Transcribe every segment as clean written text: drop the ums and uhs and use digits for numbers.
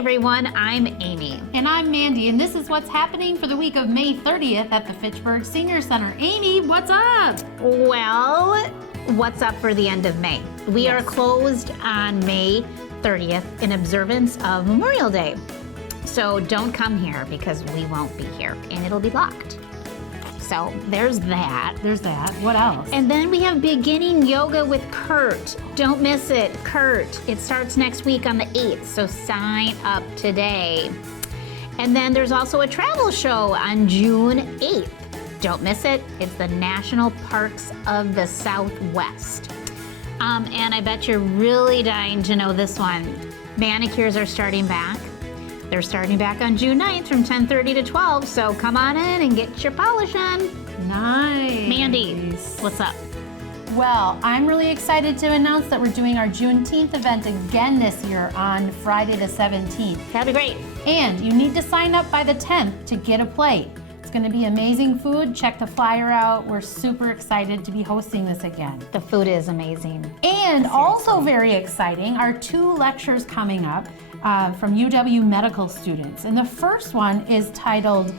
everyone, I'm Amy. And I'm Mandy, and this is what's happening for the week of May 30th at the Fitchburg Senior Center. Amy, what's up? Well, what's up for the end of May? We are closed on May 30th in observance of Memorial Day. So don't come here because we won't be here and it'll be locked. So there's that. There's that. What else? And then we have beginning yoga with Kurt. Don't miss it, Kurt. It starts next week on the 8th, so sign up today. And then there's also a travel show on June 8th. Don't miss it. It's the National Parks of the Southwest. And I bet you're really dying to know this one. Manicures are starting back. They're starting back on June 9th from 10:30 to 12, so come on in and get your polish on. Nice. Mandy, what's up? Well, I'm really excited to announce that we're doing our Juneteenth event again this year on Friday the 17th. That'd be great. And you need to sign up by the 10th to get a plate. It's going to be amazing food. Check the flyer out. We're super excited to be hosting this again. The food is amazing. And also very exciting are 2 lectures coming up from UW medical students. And the first one is titled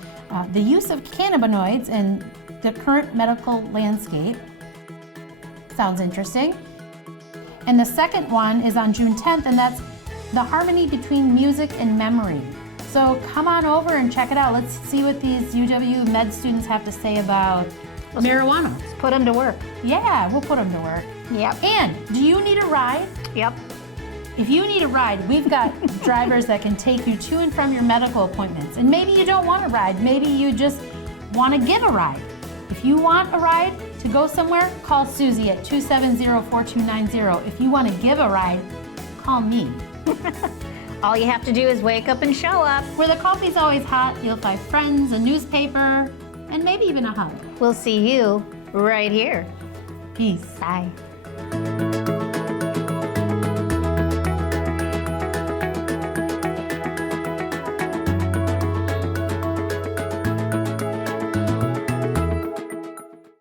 The Use of Cannabinoids in the Current Medical Landscape. Sounds interesting. And the second one is on June 10th, and that's The Harmony Between Music and Memory. So come on over and check it out. Let's see what these UW med students have to say about marijuana. Let's put them to work. Yeah, we'll put them to work. Yep. And do you need a ride? Yep. If you need a ride, we've got drivers that can take you to and from your medical appointments. And maybe you don't want a ride. Maybe you just want to give a ride. If you want a ride to go somewhere, call Suzie at 270-4290. If you want to give a ride, call me. All you have to do is wake up and show up. Where the coffee's always hot, you'll find friends, a newspaper, and maybe even a hug. We'll see you right here. Peace. Bye.